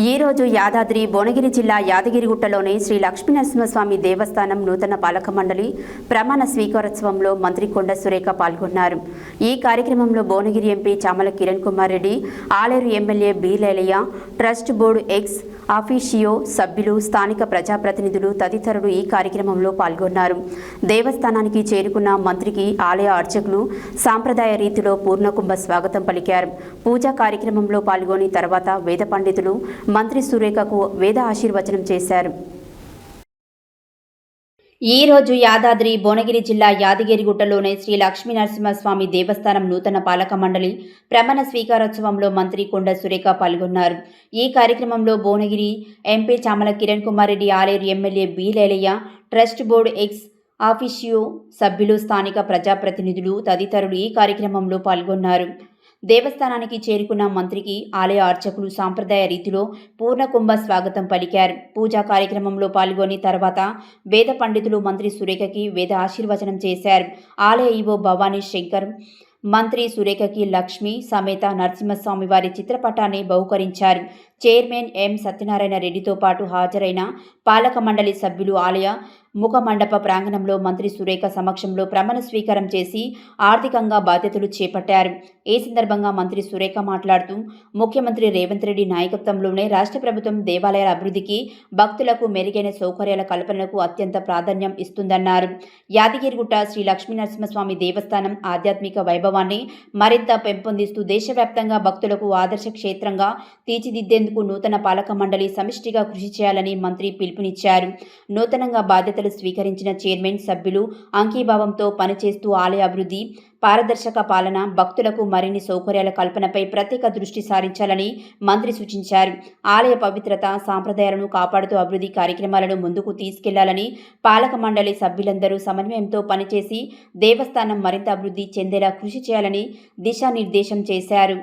ఈ రోజు యాదాద్రి భువనగిరి జిల్లా యాదగిరిగుట్టలోని శ్రీ లక్ష్మీనరసింహస్వామి దేవస్థానం నూతన పాలక మండలి ప్రమాణ స్వీకారోత్సవంలో మంత్రి కొండ సురేఖ పాల్గొన్నారు. ఈ కార్యక్రమంలో Bhuvanagiri MP Chamala Kiran Kumar Reddy, Aleru MLA B Lelaiah, trust board ex officio సభ్యులు, స్థానిక ప్రజాప్రతినిధులు తదితరులు ఈ కార్యక్రమంలో పాల్గొన్నారు. దేవస్థానానికి చేరుకున్న మంత్రికి ఆలయ అర్చకులు సాంప్రదాయ రీతిలో పూర్ణకుంభ స్వాగతం పలికారు. పూజా కార్యక్రమంలో పాల్గొని తర్వాత వేద పండితులు మంత్రి సురేఖకు వేద ఆశీర్వచనం చేశారు. ఈ రోజు యాదాద్రి భువనగిరి జిల్లా యాదగిరిగుట్టలోని శ్రీ లక్ష్మీనరసింహస్వామి దేవస్థానం నూతన పాలక మండలి ప్రమాణ స్వీకారోత్సవంలో మంత్రి కొండ సురేఖ పాల్గొన్నారు. ఈ కార్యక్రమంలో Bhuvanagiri MP Chamala Kiran Kumar Reddy, Aleru MLA B Lelaiah, trust board ex officio సభ్యులు, స్థానిక ప్రజాప్రతినిధులు తదితరులు ఈ కార్యక్రమంలో పాల్గొన్నారు. దేవస్థానానికి చేరుకున్న మంత్రికి ఆలయ అర్చకులు సాంప్రదాయ రీతిలో పూర్ణకుంభ స్వాగతం పలికారు. పూజా కార్యక్రమంలో పాల్గొని తర్వాత వేద పండితులు మంత్రి సురేఖకి వేద ఆశీర్వచనం చేశారు. ఆలయ ఈవో భవానీ శంకర్ మంత్రి సురేఖకి లక్ష్మీ సమేత నరసింహస్వామి వారి చిత్రపటాన్ని బహుకరించారు. చైర్మన్ ఎం సత్యనారాయణ రెడ్డితో పాటు హాజరైన పాలక మండలి సభ్యులు ఆలయ ముఖ మండప ప్రాంగణంలో మంత్రి సురేఖ సమక్షంలో ప్రమాణ స్వీకారం చేసి ఆర్థికంగా బాధ్యతలు చేపట్టారు. ఈ సందర్భంగా మంత్రి సురేఖ మాట్లాడుతూ, ముఖ్యమంత్రి రేవంత్ రెడ్డి నాయకత్వంలోనే రాష్ట్ర ప్రభుత్వం దేవాలయాల అభివృద్ధికి, భక్తులకు మెరుగైన సౌకర్యాల కల్పనకు అత్యంత ప్రాధాన్యం ఇస్తుందన్నారు. యాదగిరిగుట్ట శ్రీ లక్ష్మీనరసింహస్వామి దేవస్థానం ఆధ్యాత్మిక వైభవాన్ని మరింత పెంపొందిస్తూ దేశవ్యాప్తంగా భక్తులకు ఆదర్శ క్షేత్రంగా తీర్చిదిద్దేందుకు నూతన పాలక మండలి సమిష్టిగా కృషి చేయాలని మంత్రి పిలుపునిచ్చారు. నూతనంగా బాధ్యతలు స్వీకరించిన చైర్మన్ సభ్యులు అంకీభావంతో పనిచేస్తూ ఆలయ అభివృద్ధి, పారదర్శక పాలన, భక్తులకు మరిన్ని సౌకర్యాల కల్పనపై ప్రత్యేక దృష్టి సారించాలని మంత్రి సూచించారు. ఆలయ పవిత్రత, సాంప్రదాయాలను కాపాడుతూ అభివృద్ధి కార్యక్రమాలను ముందుకు తీసుకెళ్లాలని, పాలక మండలి సభ్యులందరూ సమన్వయంతో పనిచేసి దేవస్థానం మరింత అభివృద్ధి చెందేలా కృషి చేయాలని దిశానిర్దేశం చేశారు.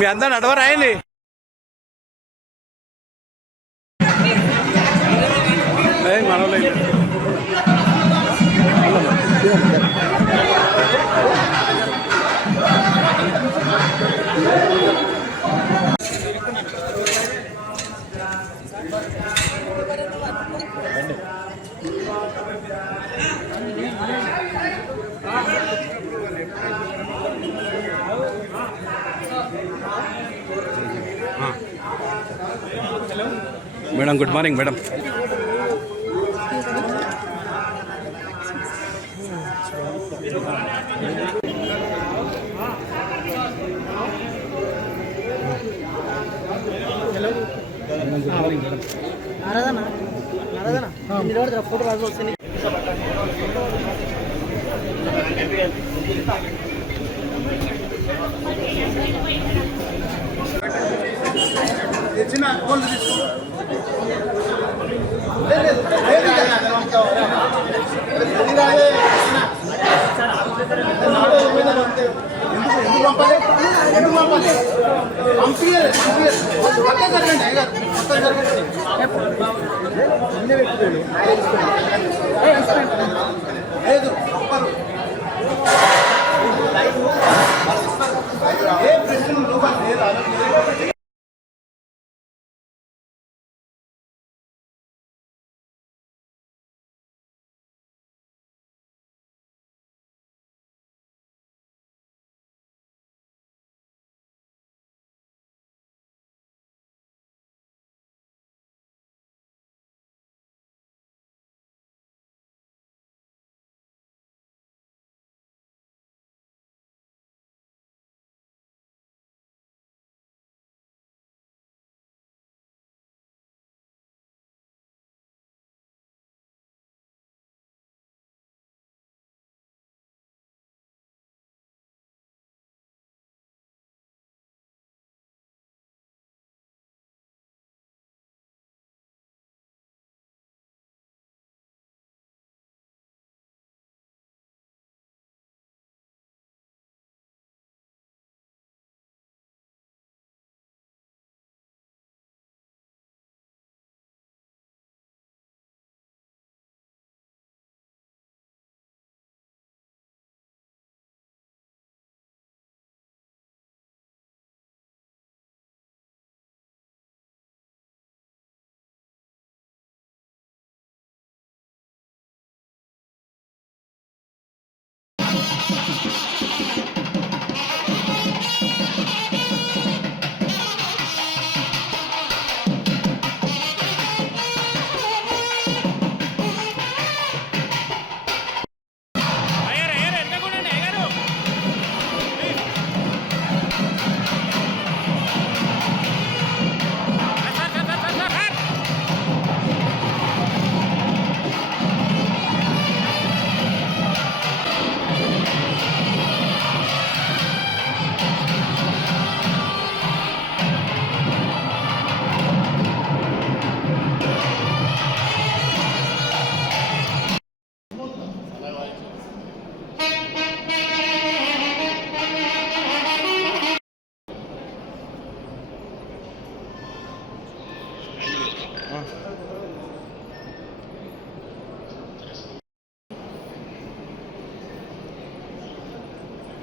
మీ అందరూ నడవరాయండి. Madam, good morning madam. Photo Raju వస్తుంది.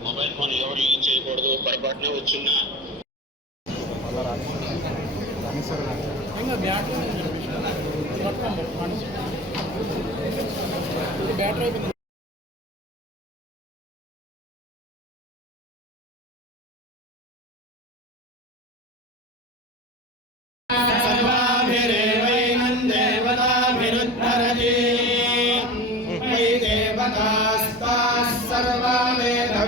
మొబైల్ ఫోన్ ఎవరు యూజ్ చేయకూడదు. పొరపాటున వచ్చిన सर्वा वेद